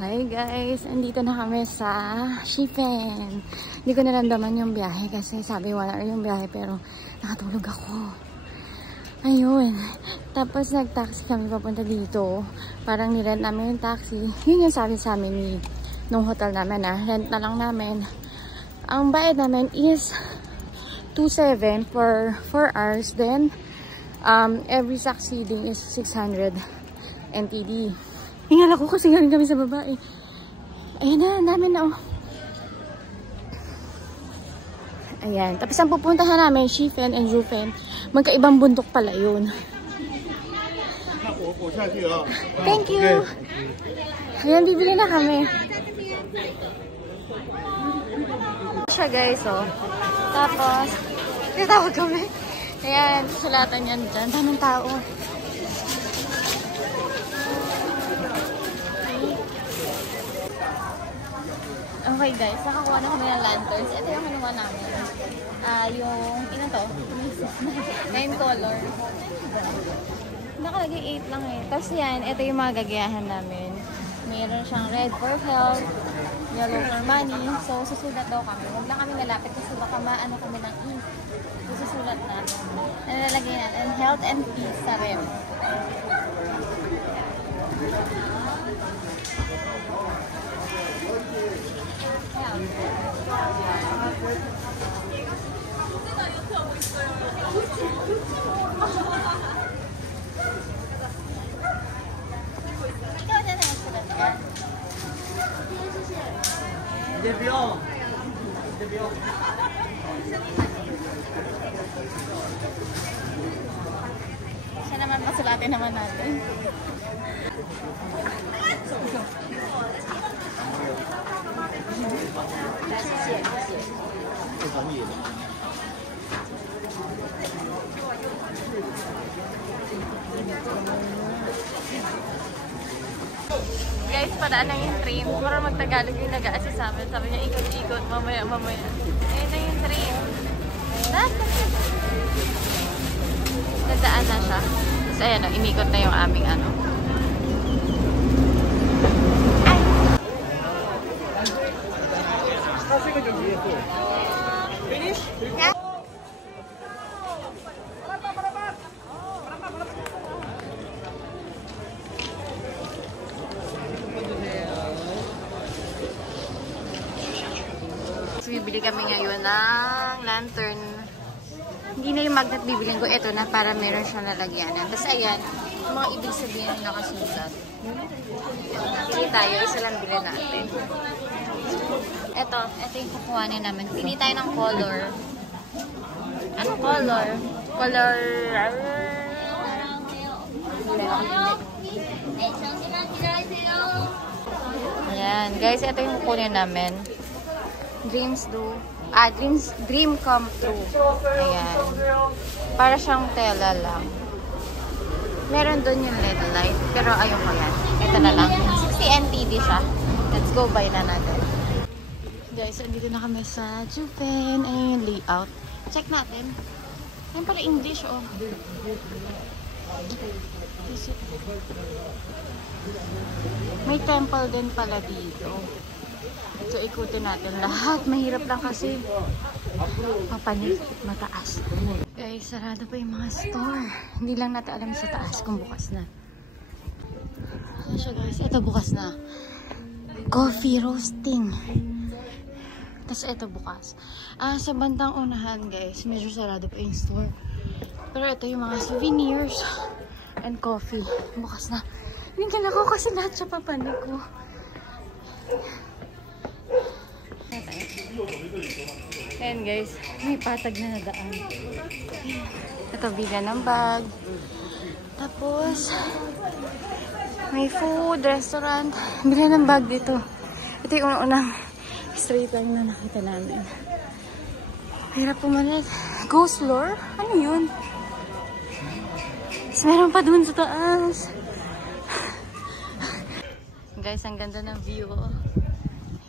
Hi guys! Andito na kami sa Shifen. Hindi ko naramdaman yung biyahe kasi sabi 1 hour yung biyahe pero nakatulog ako. Ayun. Tapos nag-taxi kami papunta dito. Parang nirent namin yung taxi. Yun yung sabi sa amin nung hotel namin rent na lang namin. Ang bayad namin is 2,700 for 4 hours. Then, every succeeding is 600 NTD. Hingal ako kasi galing kami sa babae. Ayan na, namin na. Ayan. Tapos ang pupuntahan namin, Shifen and Jufen. Magkaibang bundok pala yun. Thank you. Ayan, bibili na kami. Siya guys, oh. Tapos, tinatawag kami. Ayan, sulatan yan dyan. Daming tao. Okay guys, nakakuha na kami ng lanterns. Ito yung kinuha namin. Yung, ino to? 9 color. Nakalagay 8 lang eh. Tapos yan, ito yung mga gagayahan namin. Mayroon siyang red for health, yellow for money. So, susulat daw kami. Huwag lang kami nalapit kasi baka maano kami ng ink. So, susulat natin. Ano nalagay natin? Health and peace sa red. Siya naman, pasulatin naman natin. Guys, padaan na yung train. Para mag-Tagalog yung nag-a-assist sa amin. Sabi niya, ikot-ikot, mamaya. Ayun na yung train. Nagdaan na siya. Tapos ayan, imikot na yung aming ano. Finish? Yeah. Bibili kami ngayon ng lantern. Hindi na yung magnet bibilin ko. Ito na para meron siyang lalagyanan. Tapos ayan, yung mga ibig sabihin yung nakasulat. Pili tayo, isa lang bilhin natin. Ito yung kukuhanin namin. Pili tayo ng color. Anong color? Color... Ayan, guys, ito yung kukunin namin. Dream come true. Ayan. Para siyang tela lang. Meron doon yung LED light. Pero ayoko yan. Ito na lang. 60 NTD siya. Let's go buy na natin. Guys, andito na kami sa Jufen. Ayun yung layout. Check natin. Ayun pala English, oh. May temple din pala dito. So, ikutin natin lahat. Mahirap lang kasi mapanik, mataas. Guys, sarado pa yung mga store. Hindi lang natin alam sa taas kung bukas na. Ano siya guys? Ito bukas na. Coffee roasting. Tapos ito bukas. Sa bandang unahan guys, medyo sarado pa yung store. Pero ito yung mga souvenirs and coffee. Bukas na. Hindi ko kasi lahat siya papanik ko. Ayan guys, may patag na nadaan. Ito, bigan ng bag. Tapos, may food, restaurant. Bili ng bag dito. Ito yung unang straight line na nakita namin. Hirap pumalit. Ghost lore? Ano yun? Tapos meron pa dun sa taas. Guys, ang ganda ng view.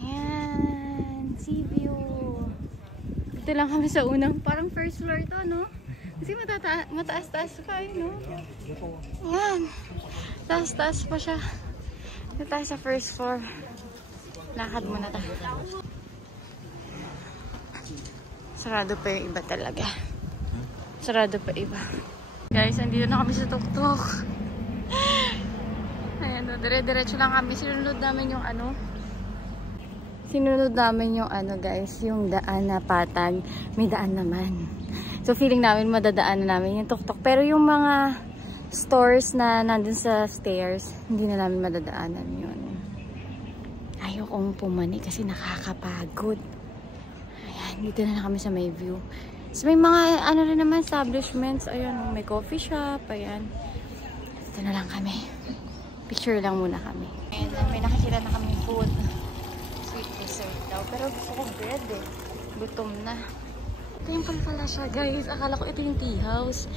Ayan. Sea view. Dito lang kami sa unang, parang first floor to, no? Kasi mataas-taas pa, no? Ayan. Taas-taas pa siya. Dito tayo sa first floor. Lakad muna tayo. Sarado pa yung iba talaga. Sarado pa iba. Guys, andito na kami sa tuktok. Ayan o, dire-diretso lang kami. Sinunod namin yung ano. Sinunod namin yung ano guys, yung daan na patag. May daan naman. So feeling namin madadaan na namin yung tuktok. Pero yung mga stores na nandun sa stairs, hindi na namin madadaanan yun. Ayokong pumani kasi nakakapagod. Ayan, dito na kami sa may view. So may mga ano rin naman establishments. Ayan, may coffee shop. Ayan. Dito na lang kami. Picture lang muna kami. And may nakikita na kami food. Sweet dessert daw. Pero gusto ko bread eh. Gutom na. Temple pala siya guys. Akala ko ito yung tea house.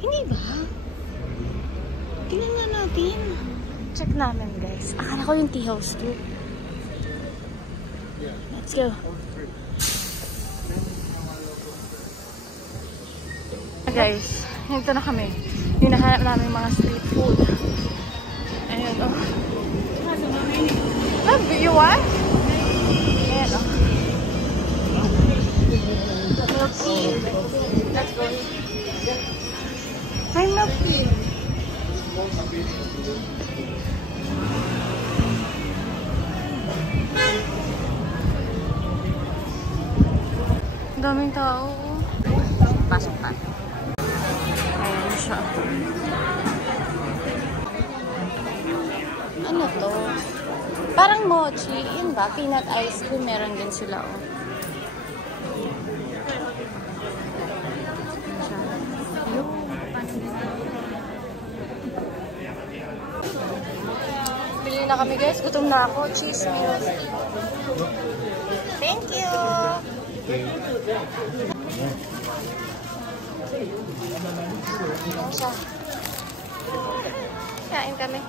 Hindi ba? Tingnan nga natin. Check namin guys. Akala ko yung tea house too. Let's go. Guys, ito na kami. Hinahanap namin mga street food. Ayan o. Oh, do you want? Ayan o. Milk tea. Let's go. Hi, milk tea. Ang daming tao. Pasok tayo. Ayan siya. Ano to? Parang mochi. Yun ba? Peanut ice cream. Meron din sila oh. Bili na kami guys. Gutom na ako. Cheese meals. Thank you! Ayan siya. Kain kami.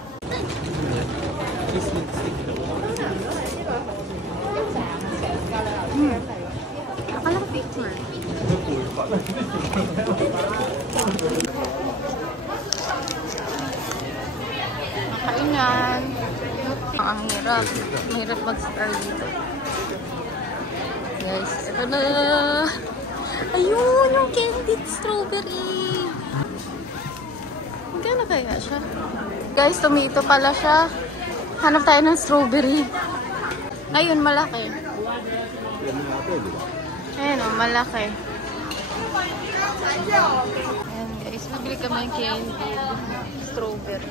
Akala ko picture. Makainan. Ang hirap. Mahirap mag-star dito. Guys, ito na. Ayun, yung candied strawberry. Magkano kaya siya? Guys, tomato pala siya. Hanap tayo ng strawberry. Ayun, malaki. Ayun o, malaki. Ayan guys, mabili kami yung candied strawberry.